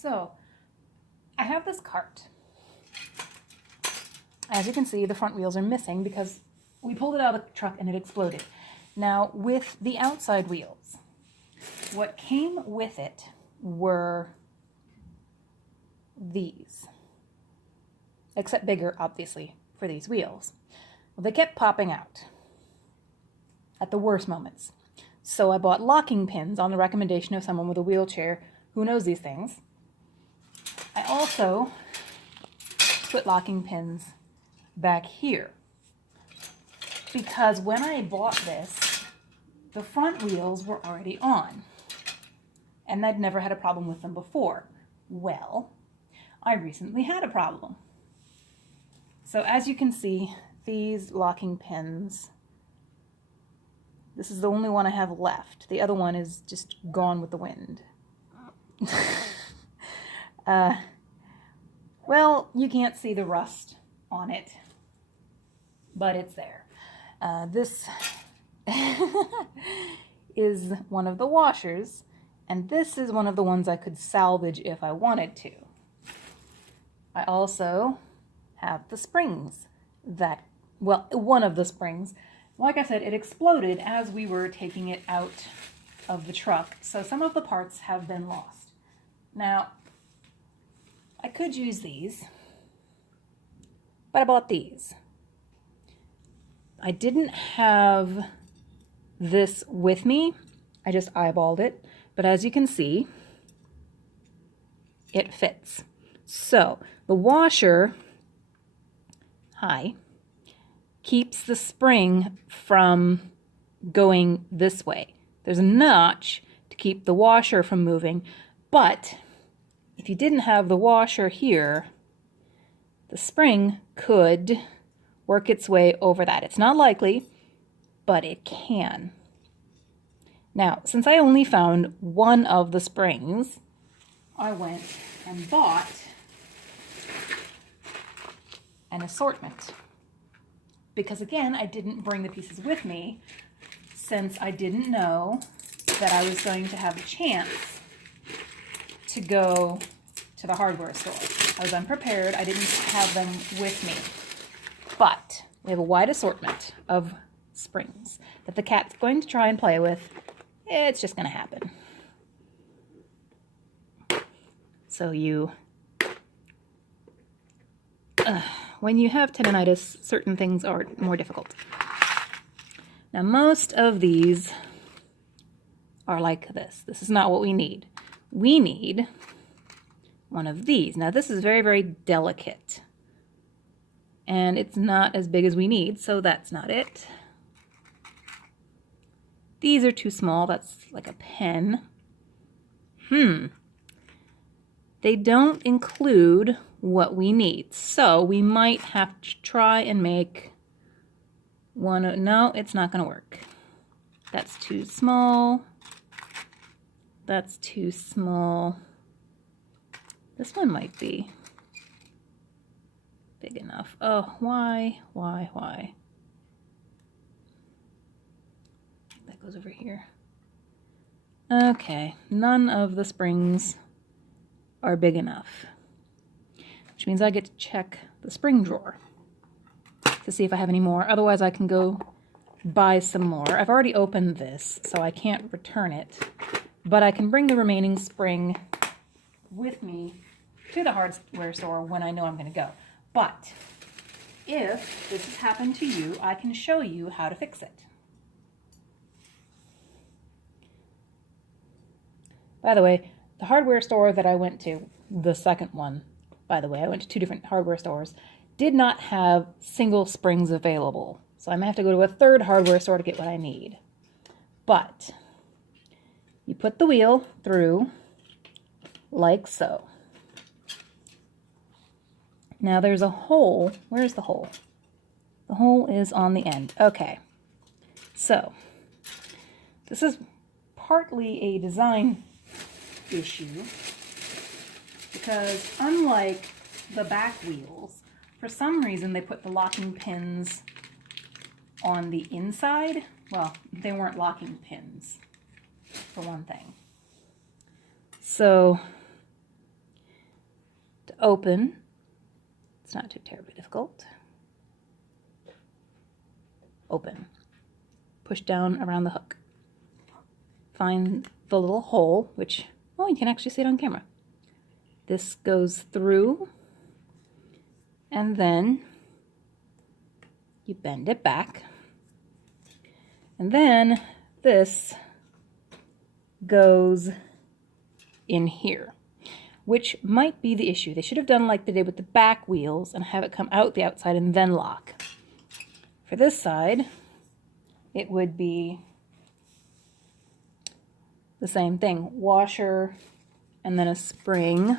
So, I have this cart. As you can see, the front wheels are missing because we pulled it out of the truck and it exploded. Now, with the outside wheels, what came with it were these. Except bigger, obviously, for these wheels. Well, they kept popping out at the worst moments. So I bought locking pins on the recommendation of someone with a wheelchair who knows these things. I also put locking pins back here because when I bought this, the front wheels were already on and I'd never had a problem with them before. Well, I recently had a problem. So as you can see, these locking pins, this is the only one I have left. The other one is just gone with the wind. Well, you can't see the rust on it, but it's there. This is one of the washers, and this is one of the ones I could salvage if I wanted to. I also have the springs that, well, one of the springs. Like I said, it exploded as we were taking it out of the truck, so some of the parts have been lost. Now, I could use these, but I bought these. I didn't have this with me. I just eyeballed it, but as you can see, it fits. So, the washer, keeps the spring from going this way. There's a notch to keep the washer from moving, but if you didn't have the washer here, the spring could work its way over that. It's not likely, but it can. Now, since I only found one of the springs, I went and bought an assortment. Because again, I didn't bring the pieces with me since I didn't know that I was going to have a chance to go to the hardware store. I was unprepared. I didn't have them with me. But we have a wide assortment of springs that the cat's going to try and play with. It's just going to happen. So when you have tendonitis, certain things are more difficult. Now, most of these are like this. This is not what we need. We need one of these. Now, this is very, very delicate. And it's not as big as we need, so that's not it. These are too small. That's like a pen. They don't include what we need. So we might have to try and make one. No, it's not going to work. That's too small. That's too small. This one might be big enough. Oh, why? That goes over here. Okay, none of the springs are big enough, which means I get to check the spring drawer to see if I have any more. Otherwise, I can go buy some more. I've already opened this, so I can't return it, but I can bring the remaining spring with me to the hardware store when I know I'm going to go. But if this has happened to you, I can show you how to fix it. By the way, the hardware store that I went to, the second one, by the way, I went to 2 different hardware stores, did not have single springs available. So I may have to go to a third hardware store to get what I need. But you put the wheel through like so. Now there's a hole. Where's the hole? The hole is on the end. Okay. So this is partly a design issue because unlike the back wheels, for some reason they put the locking pins on the inside. Well, they weren't locking pins, for one thing. So open. It's not too terribly difficult. Open. Push down around the hook. Find the little hole, which, oh, you can actually see it on camera. This goes through, and then you bend it back. And then this goes in here, which might be the issue. They should have done like they did with the back wheels and have it come out the outside and then lock. For this side, it would be the same thing. Washer and then a spring,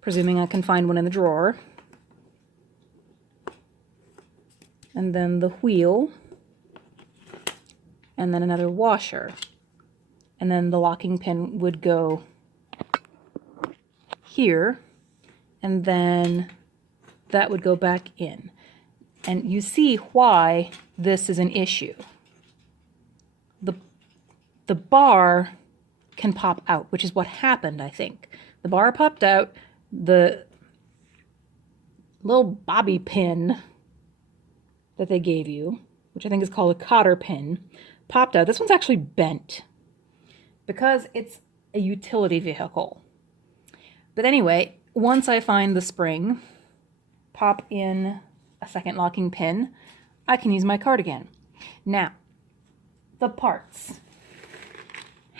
presuming I can find one in the drawer. And then the wheel, and then another washer. And then the locking pin would go here, and then that would go back in. And you see why this is an issue. The bar can pop out, which is what happened, I think. The bar popped out, the little bobby pin that they gave you, which I think is called a cotter pin, popped out. This one's actually bent because it's a utility vehicle. But anyway, once I find the spring, pop in a second locking pin, I can use my cart again. Now, the parts.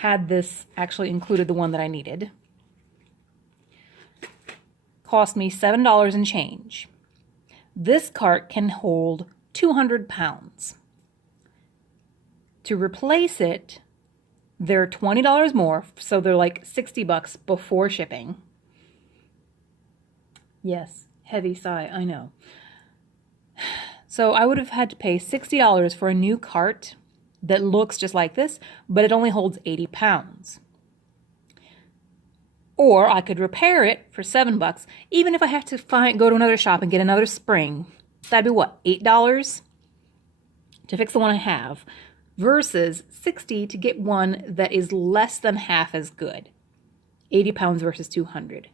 Had this actually included the one that I needed, cost me $7 and change. This cart can hold 200 pounds. To replace it, they're $20 more, so they're like $60 before shipping. Yes, heavy sigh, I know. So I would have had to pay $60 for a new cart that looks just like this, but it only holds 80 pounds. Or I could repair it for $7, even if I have to go to another shop and get another spring. That'd be what, $8 to fix the one I have, versus $60 to get one that is less than half as good. 80 pounds versus 200.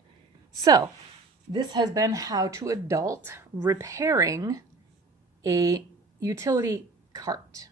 So this has been How to Adult repairing a utility cart.